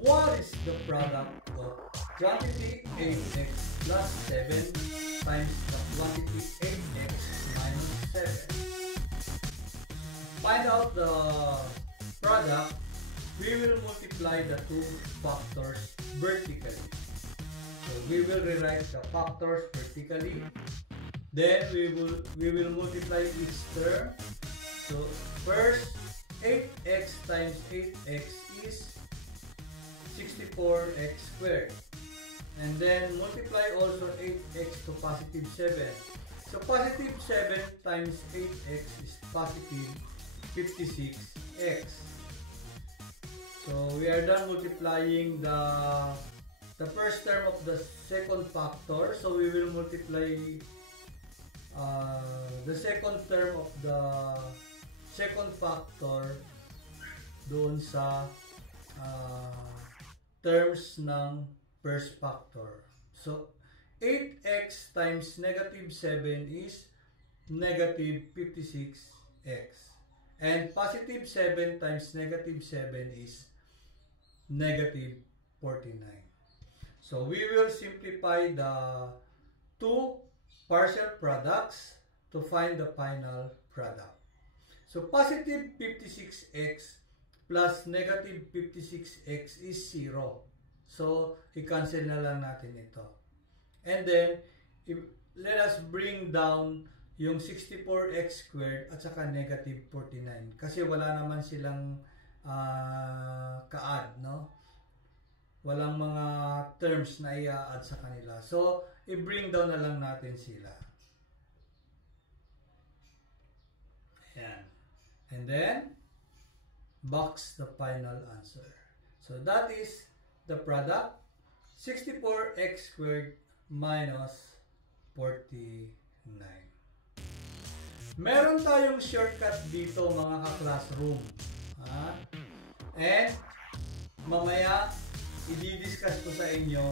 what is the product of quantity 8x plus 7 times the quantity 8x minus 7? Find out the product. We will multiply the two factors vertically. So we will rewrite the factors vertically. Then we will multiply each term. So first, 8x times 8x is 64x squared. And then multiply also 8x to positive 7. So positive 7 times 8x is positive 56x. So we are done multiplying the first term of the second factor. So we will multiply the second term of the second factor doon sa terms ng first factor. So 8x times negative 7 is negative 56x. And positive 7 times negative 7 is negative 49. So we will simplify the two partial products to find the final product. So positive 56x plus negative 56x is 0. So i-cancel na lang natin ito. And then let us bring down yung 64x squared at saka negative 49 kasi wala naman silang ka-add, no? Walang mga terms na i-add sa kanila. So i-bring down na lang natin sila. Ayan. And then box the final answer. So that is the product 64x squared minus 49. Meron tayong shortcut dito mga ka-classroom. And mamaya i-discuss ko sa inyo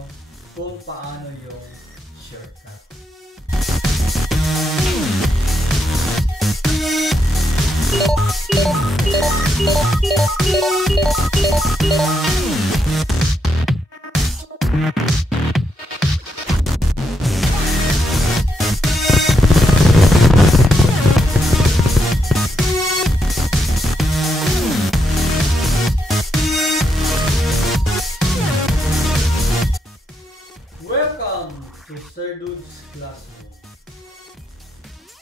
kung paano yung shortcut. Welcome to Sir Dude's Classroom.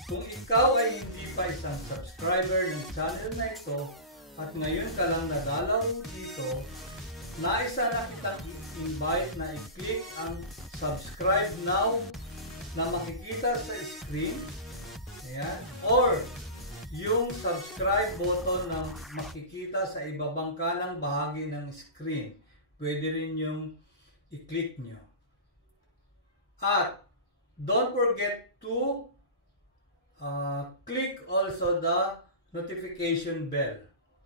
Kung ikaw ay hindi pa isang subscriber ng channel na ito at ngayon ka lang nadalaw dito, naisa na kitang invite na i-click ang subscribe now na makikita sa screen. Ayan. Or yung subscribe button na makikita sa ibabang kanang bahagi ng screen. Pwede rin yung i-click nyo. At don't forget to click also the notification bell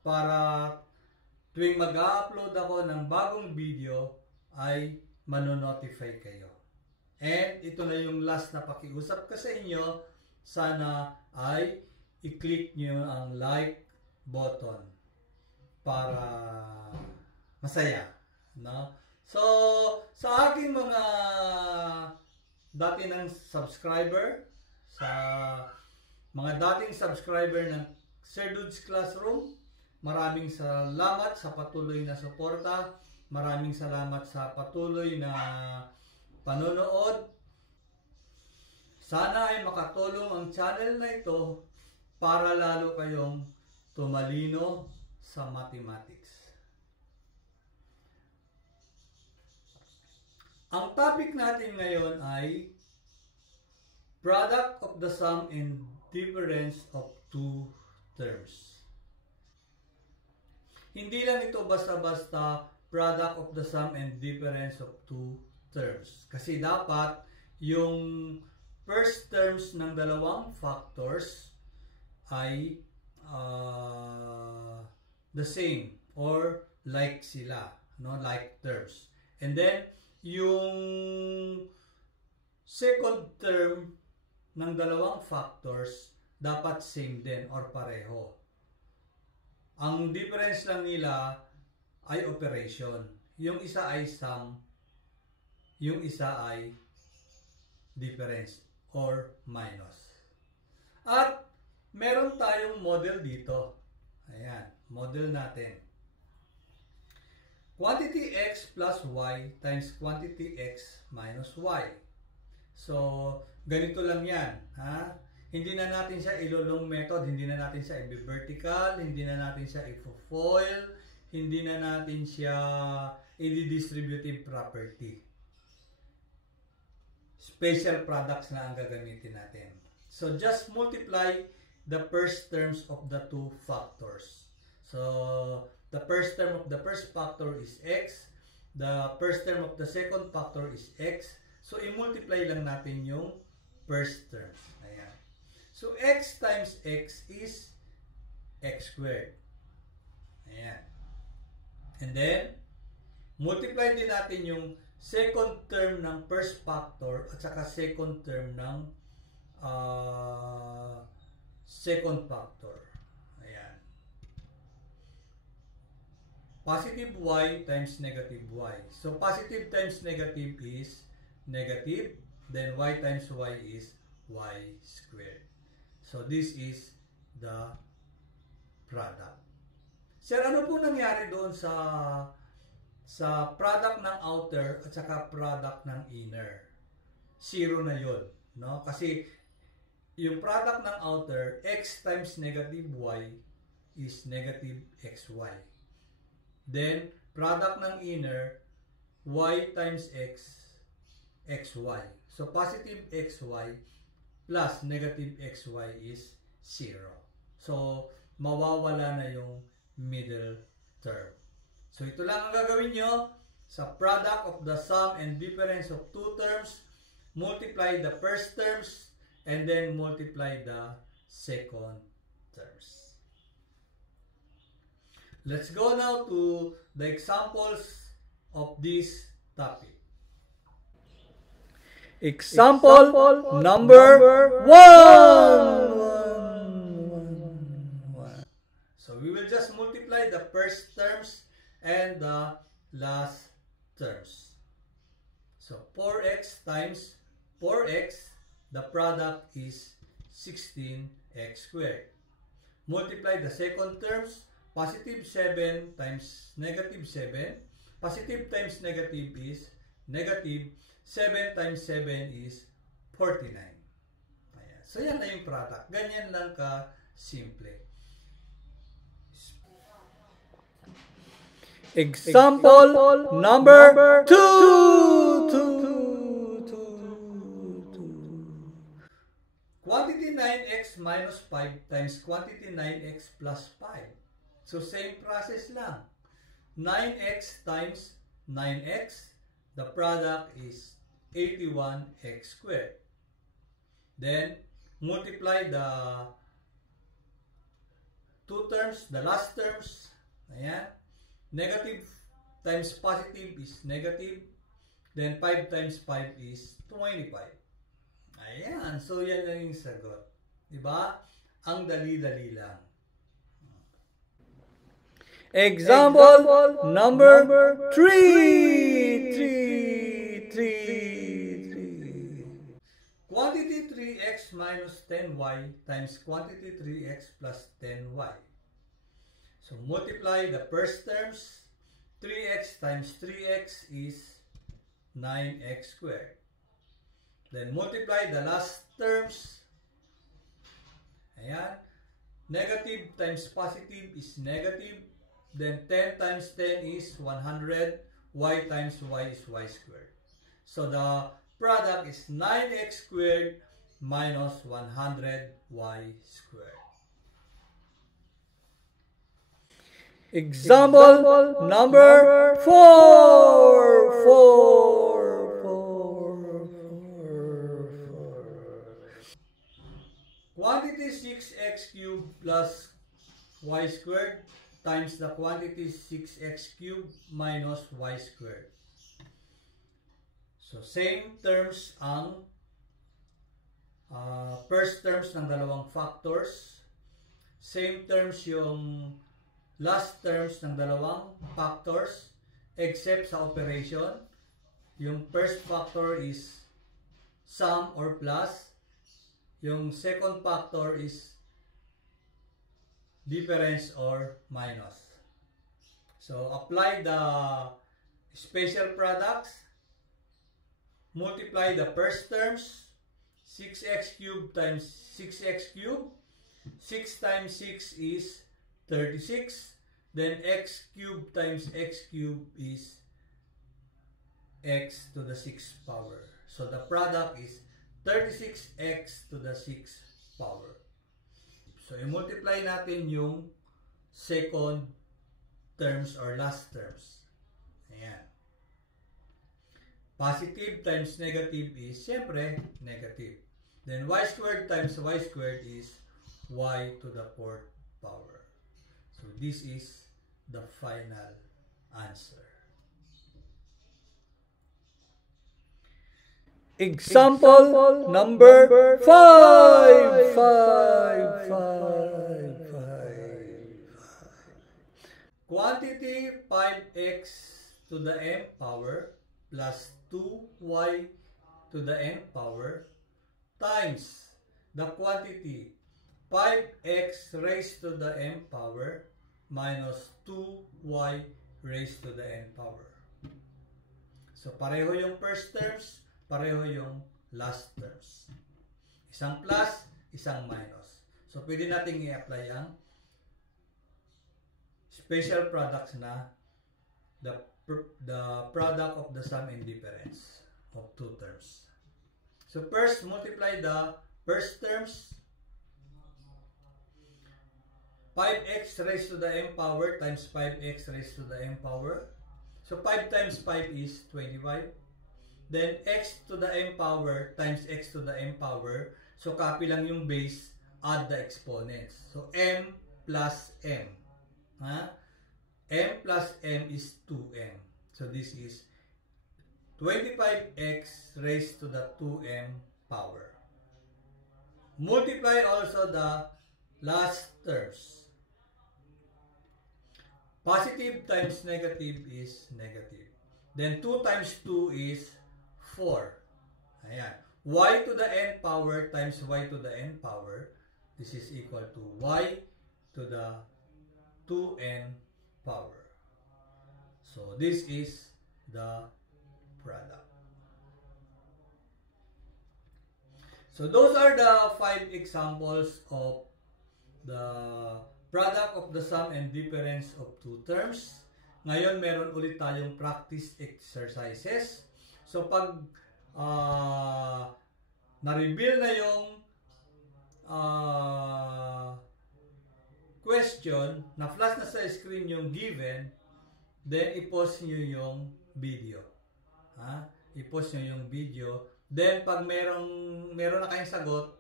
para tuwing mag-upload ako ng bagong video ay manonotify kayo. And ito na yung last na pakiusap ko sa inyo. Sana ay i-click nyo ang like button para masaya, no? So sa aking mga dati ng subscriber, sa mga dating subscriber ng Sir Dude's Classroom, maraming salamat sa patuloy na suporta. Maraming salamat sa patuloy na panonood. Sana ay makatulong ang channel na ito para lalo kayong tumalino sa mathematics. Ang topic natin ngayon ay product of the sum and difference of two terms. Hindi lang ito basta-basta product of the sum and difference of two terms. Kasi dapat yung first terms ng dalawang factors ay the same or like sila, no? Like terms. And then yung second term ng dalawang factors dapat same din or pareho. Ang difference lang nila ay operation. Yung isa ay sum, yung isa ay difference or minus. At meron tayong model dito. Ayan, model natin. Quantity x plus y times quantity x minus y. So, ganito lang yan. Ha? Hindi na natin siya ilolong method, hindi na natin siya i-vertical, hindi na natin siya i-foil, hindi na natin siya i-distributive property. Special products na ang gagamitin natin. So, just multiply the first terms of the two factors. So, the first term of the first factor is x. The first term of the second factor is x. So, i-multiply lang natin yung first terms. Ayan. So, x times x is x squared. Ayan. And then, multiply din natin yung second term ng first factor at saka second term ng second factor. Ayan. Positive y times negative y. So, positive times negative is negative. Then, y times y is y squared. So, this is the product. Sir, ano po nangyari doon sa product ng outer at saka product ng inner? Zero na yun. No? Kasi, yung product ng outer, x times negative y is negative xy. Then, product ng inner, y times x, xy. So, positive xy plus negative xy is 0. So, mawawala na yung middle term. So, ito lang ang gagawin nyo sa product of the sum and difference of two terms. Multiply the first terms and then multiply the second terms. Let's go now to the examples of this topic. Example number 1. So we will just multiply the first terms and the last terms. So 4x times 4x, the product is 16x squared. Multiply the second terms, positive 7 times negative 7. Positive times negative is negative. 7 times 7 is 49. Ayan. So, yan na yung product. Ganyan lang ka-simple. Example number 2. Quantity 9x minus 5 times quantity 9x plus 5. So, same process lang. 9x times 9x, the product is 81x squared. Then, multiply the two terms, the last terms. Ayan. Negative times positive is negative. Then, 5 times 5 is 25. Ayan. So, yan lang yung sagot. Diba? Ang dali-dali lang. Example number 3. Quantity 3x minus 10y times quantity 3x plus 10y. So, multiply the first terms. 3x times 3x is 9x squared. Then, multiply the last terms. Ayan. Negative times positive is negative. Then, 10 times 10 is 100. Y times y is y squared. So, the product is 9x squared minus 100y squared. Example number 4. Quantity 6x cubed plus y squared times the quantity 6x cubed minus y squared. So, same terms ang first terms ng dalawang factors. Same terms yung last terms ng dalawang factors. except sa operation. Yung first factor is sum or plus. Yung second factor is difference or minus. So apply the special products, multiply the first terms, 6x cubed times 6x cubed, 6 times 6 is 36, then x cubed times x cubed is x to the 6th power. So the product is 36x to the 6th power. So i-multiply natin yung second terms or last terms. Ayan. Positive times negative is siyempre negative. Then y squared times y squared is y to the 4th power. So this is the final answer. Example number 5. Quantity 5x to the m power plus 2y to the n power times the quantity 5x raised to the m power minus 2y raised to the n power. So pareho yung first terms, pareho yung last terms. Isang plus, isang minus. So pwede nating i-apply ang special products na the product of the sum and difference of two terms. So first, multiply the first terms. 5x raised to the m power times 5x raised to the m power. So 5 times 5 is 25. Then x to the m power times x to the m power. So copy lang yung base, add the exponents. So m plus m. M plus m is 2m. So this is 25x raised to the 2m power. Multiply also the last terms. Positive times negative is negative. Then 2 times 2 is 4. Ayan. Y to the n power times y to the n power. This is equal to y to the 2n power. So this is the product. So those are the 5 examples of the product of the sum and difference of two terms. Ngayon meron ulit tayong practice exercises. So pag na-reveal na yung question, na-flash na sa screen yung given, then i-pause nyo yung video. I-pause nyo yung video. Then pag meron na kayong sagot,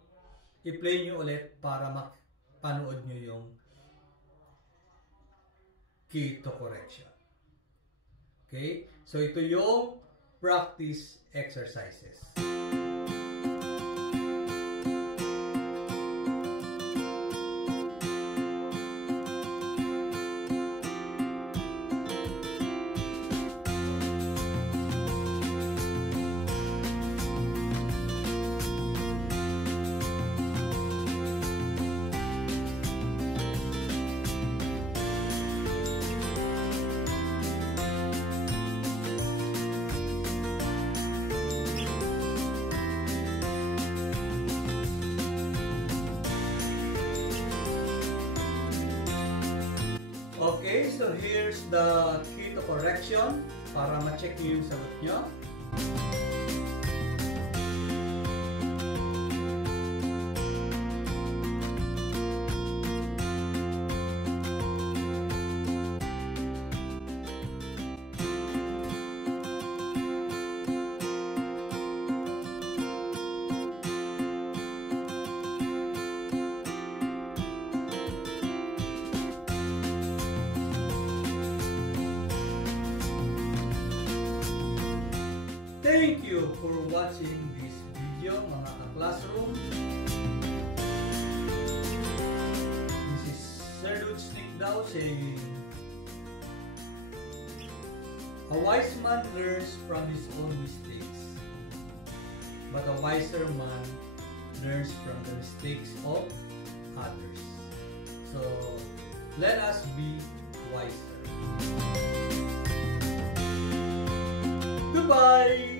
i-play nyo ulit para mapanood nyo yung key to correction. Okay? So ito yung practice exercises. Okay, so here's the key to correction para ma-check nyo yung sagot nyo. Thank you for watching this video, mga ka-classroom. This is Sir Lutznik daw saying A wise man learns from his own mistakes, but a wiser man learns from the mistakes of others. So, let us be wiser. Goodbye!